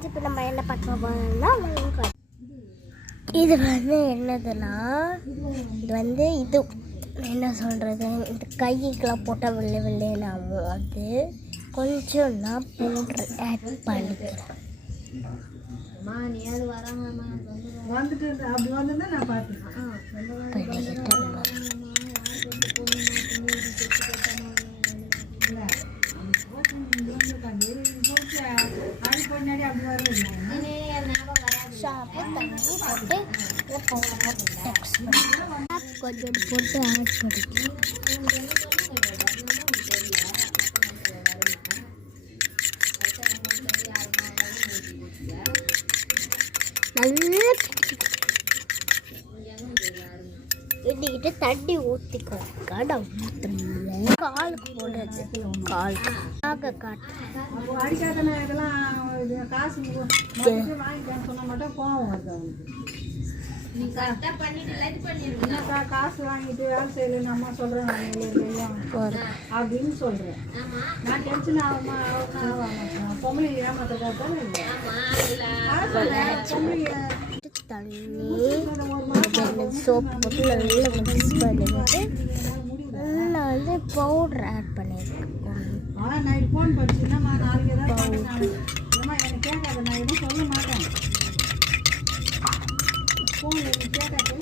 Friends, இப்போ நம்ம என்ன பார்க்க போகிறோம்னா இது என்னதுன்னா இது என்ன சொல்கிறது, இந்த கைக்கெலாம் போட்டால் வெள்ளை வெள்ளைன்னு ஆகும். அது கொஞ்சம் நான் பவுட்ரு ஆட் பண்ணிக்கிறேன். தண்ணி போட்டு கொஞ்சம் போட்டு ஆட் பண்ணிக்கலாம். நல்லா எண்ணிக்கிட்டு தண்ணி ஊற்றிக்கோ. கடை ஊற்றுல காலுக்கு போடுறது, காலுக்கு அடிக்காத இதெல்லாம் காசு வாங்கிக்கான்னு சொன்ன மட்டும் கோவம் வருது அவனுக்கு. காசு வாங்கிட்டு வேலை செய்யலன்னு அம்மா சொல்கிறேன் அப்படின்னு சொல்கிறேன். நான் டென்ஷன் பொம்பளை ஏமாத்த தண்ணி சோப்பு போட்டு நல்லா மிக்ஸ் பண்ணிக்கிட்டு நல்லா பவுட்ரு ஆட் பண்ணியிருக்கேன். நைட் ஃபோன் பண்ணிச்சுன்னா நாளைக்கு ஏதாவது எனக்கு கேட்காத, நான் எதுவும் சொல்ல மாட்டேன். ஃபோன் எனக்கு கேட்காது.